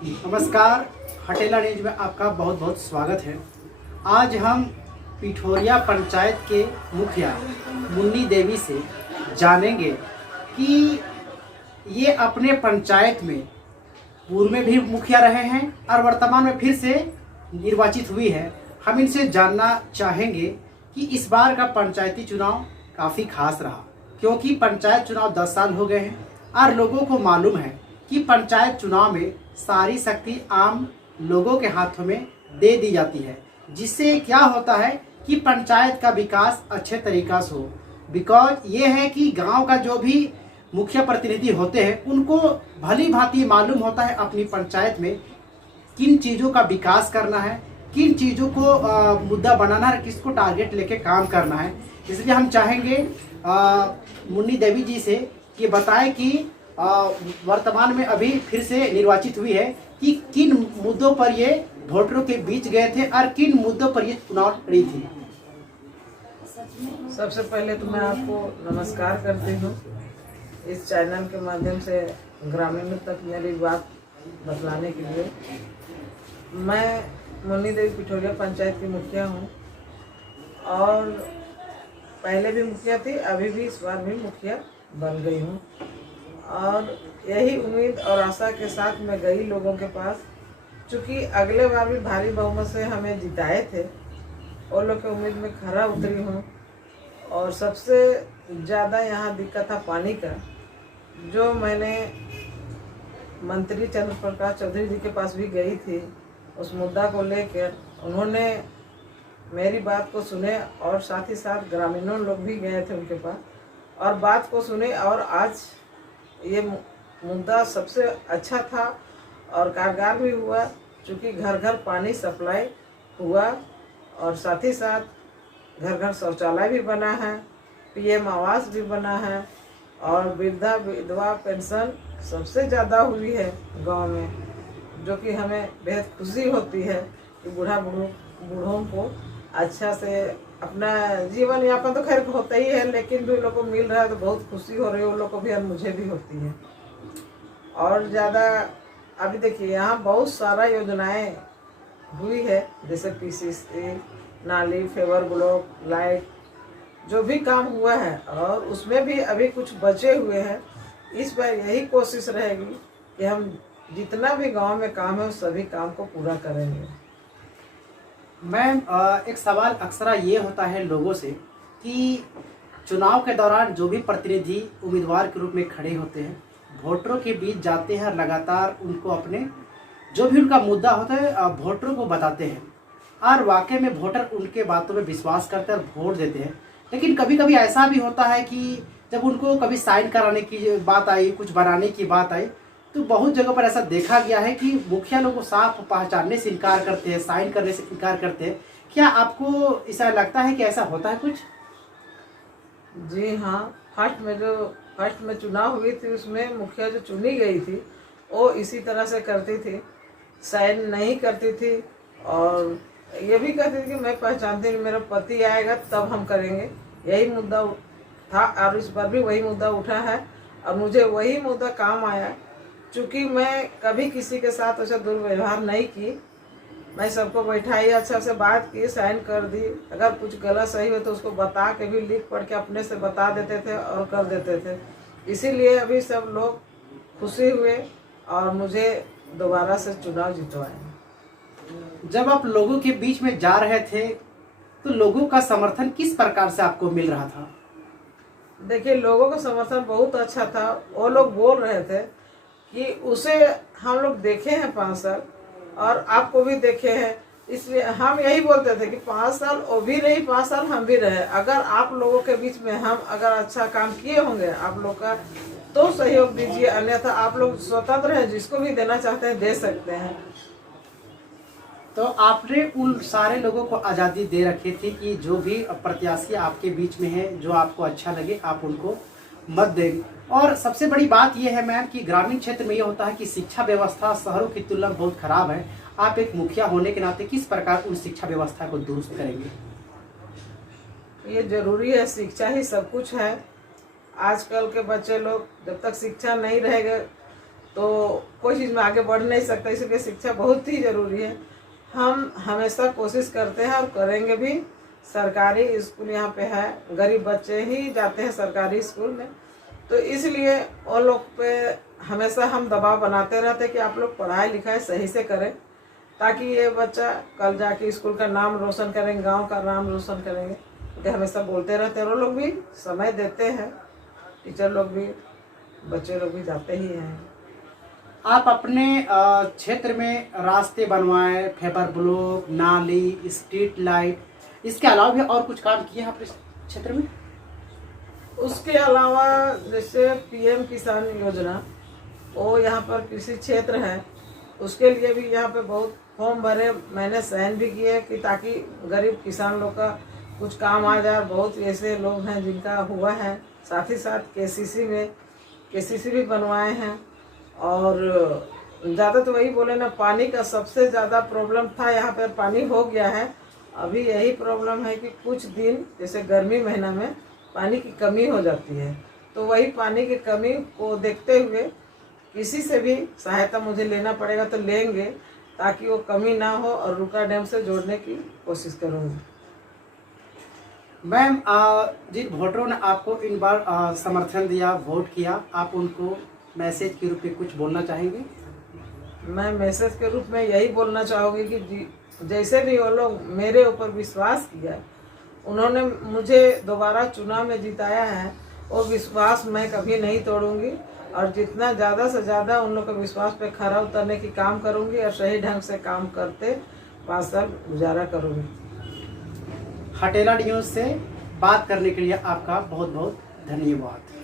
नमस्कार, हटेला न्यूज में आपका बहुत बहुत स्वागत है। आज हम पिठोरिया पंचायत के मुखिया मुन्नी देवी से जानेंगे कि ये अपने पंचायत में पूर्व में भी मुखिया रहे हैं और वर्तमान में फिर से निर्वाचित हुई है। हम इनसे जानना चाहेंगे कि इस बार का पंचायती चुनाव काफ़ी खास रहा, क्योंकि पंचायत चुनाव 10 साल हो गए हैं और लोगों को मालूम है कि पंचायत चुनाव में सारी शक्ति आम लोगों के हाथों में दे दी जाती है, जिससे क्या होता है कि पंचायत का विकास अच्छे तरीक़ा से हो। बिकॉज ये है कि गांव का जो भी मुखिया प्रतिनिधि होते हैं उनको भली भांति मालूम होता है अपनी पंचायत में किन चीज़ों का विकास करना है, किन चीज़ों को मुद्दा बनाना है, किसको टारगेट लेके काम करना है। इसलिए हम चाहेंगे मुन्नी देवी जी से कि बताएं कि वर्तमान में अभी फिर से निर्वाचित हुई है कि किन मुद्दों पर ये वोटरों के बीच गए थे और किन मुद्दों पर ये चुनाव लड़ी थी। सबसे पहले तो मैं आपको नमस्कार करती हूँ इस चैनल के माध्यम से ग्रामीणों तक मेरी बात बतलाने के लिए। मैं मुन्नी देवी पिठोरिया पंचायत की मुखिया हूँ और पहले भी मुखिया थी, अभी भी इस बार भी मुखिया बन गई हूँ और यही उम्मीद और आशा के साथ मैं गई लोगों के पास। चूँकि अगले बार भी भारी बहुमत से हमें जिताए थे और लोग के उम्मीद में खरा उतरी हूँ। और सबसे ज़्यादा यहाँ दिक्कत था पानी का, जो मैंने मंत्री चंद्र प्रकाश चौधरी जी के पास भी गई थी। उस मुद्दा को लेकर उन्होंने मेरी बात को सुने और साथ ही साथ ग्रामीणों लोग भी गए थे उनके पास और बात को सुने और आज ये मुद्दा सबसे अच्छा था और कारगर भी हुआ। चूँकि घर घर पानी सप्लाई हुआ और साथ ही साथ घर घर शौचालय भी बना है, पीएम आवास भी बना है और वृद्धा विधवा पेंशन सबसे ज़्यादा हुई है गांव में, जो कि हमें बेहद खुशी होती है कि बूढ़ों को अच्छा से अपना जीवन यापन तो खैर होता ही है, लेकिन भी लोगों को मिल रहा है तो बहुत खुशी हो रही है उन लोगों को भी और मुझे भी होती है। और ज़्यादा अभी देखिए यहाँ बहुत सारा योजनाएं हुई है, जैसे पीसीसी, नाली, फेवर ब्लॉक, लाइट, जो भी काम हुआ है और उसमें भी अभी कुछ बचे हुए हैं। इस बार यही कोशिश रहेगी कि हम जितना भी गांव में काम है उस सभी काम को पूरा करेंगे। मैम, एक सवाल अक्सर ये होता है लोगों से कि चुनाव के दौरान जो भी प्रतिनिधि उम्मीदवार के रूप में खड़े होते हैं वोटरों के बीच जाते हैं, लगातार उनको अपने जो भी उनका मुद्दा होता है वोटरों को बताते हैं और वाकई में वोटर उनके बातों में विश्वास करते हैं और वोट देते हैं। लेकिन कभी कभी ऐसा भी होता है कि जब उनको कभी साइन कराने की बात आई, कुछ बनाने की बात आई, तो बहुत जगह पर ऐसा देखा गया है कि मुखिया लोग को साफ पहचानने से इनकार करते हैं, साइन करने से इनकार करते हैं। क्या आपको ऐसा लगता है कि ऐसा होता है कुछ? जी हाँ, फर्स्ट में चुनाव हुई थी उसमें मुखिया जो चुनी गई थी वो इसी तरह से करती थी, साइन नहीं करती थी और ये भी कहती थी कि मैं पहचानती नहीं, मेरा पति आएगा तब हम करेंगे। यही मुद्दा था और इस बार भी वही मुद्दा उठा है और मुझे वही मुद्दा काम आया। चूँकि मैं कभी किसी के साथ ऐसा दुर्व्यवहार नहीं की, मैं सबको बैठाई, अच्छा से बात की, साइन कर दी। अगर कुछ गलत सही हो तो उसको बता के भी लिख पढ़ के अपने से बता देते थे और कर देते थे। इसीलिए अभी सब लोग खुशी हुए और मुझे दोबारा से चुनाव जितवाए। जब आप लोगों के बीच में जा रहे थे तो लोगों का समर्थन किस प्रकार से आपको मिल रहा था? देखिए, लोगों का समर्थन बहुत अच्छा था। वो लोग बोल रहे थे कि उसे हम लोग देखे हैं 5 साल और आपको भी देखे हैं, इसलिए हम यही बोलते थे कि 5 साल वो भी रही, 5 साल हम भी रहे। अगर आप लोगों के बीच में हम अगर अच्छा काम किए होंगे आप लोग का तो सहयोग दीजिए, अन्यथा आप लोग स्वतंत्र हैं, जिसको भी देना चाहते हैं दे सकते हैं। तो आपने उन सारे लोगों को आज़ादी दे रखी थी कि जो भी प्रत्याशी आपके बीच में है, जो आपको अच्छा लगे आप उनको मत दें। और सबसे बड़ी बात यह है मैम कि ग्रामीण क्षेत्र में ये होता है कि शिक्षा व्यवस्था शहरों की तुलना में बहुत खराब है। आप एक मुखिया होने के नाते किस प्रकार उन शिक्षा व्यवस्था को दुरुस्त करेंगे? ये जरूरी है, शिक्षा ही सब कुछ है। आजकल के बच्चे लोग जब तक शिक्षा नहीं रहेगा तो कोई चीज़ में आगे बढ़ नहीं सकता, इसलिए शिक्षा बहुत ही ज़रूरी है। हम हमेशा कोशिश करते हैं और करेंगे भी। सरकारी स्कूल यहाँ पे है, गरीब बच्चे ही जाते हैं सरकारी स्कूल में, तो इसलिए वो लोग पे हमेशा हम दबाव बनाते रहते हैं कि आप लोग पढ़ाई लिखाई सही से करें, ताकि ये बच्चा कल जाके स्कूल का नाम रोशन करेंगे, गांव का नाम रोशन करेंगे। तो हमेशा बोलते रहते हैं। वो लोग भी समय देते हैं, टीचर लोग भी, बच्चे लोग भी जाते ही हैं। आप अपने क्षेत्र में रास्ते बनवाए, फेबर ब्लॉक, नाली, स्ट्रीट लाइट, इसके अलावा भी और कुछ काम किए हैं अपने क्षेत्र में? उसके अलावा जैसे पीएम किसान योजना, वो यहाँ पर कृषि क्षेत्र है, उसके लिए भी यहाँ पे बहुत फॉर्म भरे, मैंने साइन भी किए कि ताकि गरीब किसान लोग का कुछ काम आ जाए। बहुत ऐसे लोग हैं जिनका हुआ है। साथ ही साथ केसीसी भी बनवाए हैं। और ज़्यादा तो वही बोले ना, पानी का सबसे ज़्यादा प्रॉब्लम था यहाँ पर, पानी हो गया है। अभी यही प्रॉब्लम है कि कुछ दिन जैसे गर्मी महीना में पानी की कमी हो जाती है, तो वही पानी की कमी को देखते हुए किसी से भी सहायता मुझे लेना पड़ेगा तो लेंगे, ताकि वो कमी ना हो और रुका डैम से जोड़ने की कोशिश करूँगी। मैम, जिन वोटरों ने आपको इन बार समर्थन दिया, वोट किया, आप उनको मैसेज के रूप में कुछ बोलना चाहेंगे? मैं मैसेज के रूप में यही बोलना चाहूँगी कि जैसे भी वो लोग मेरे ऊपर विश्वास किया, उन्होंने मुझे दोबारा चुनाव में जिताया है, वो विश्वास मैं कभी नहीं तोड़ूंगी और जितना ज़्यादा से ज़्यादा उन लोग के विश्वास पे खरा उतरने की काम करूंगी और सही ढंग से काम करते 5 साल गुजारा करूंगी। हटेला न्यूज़ से बात करने के लिए आपका बहुत बहुत धन्यवाद।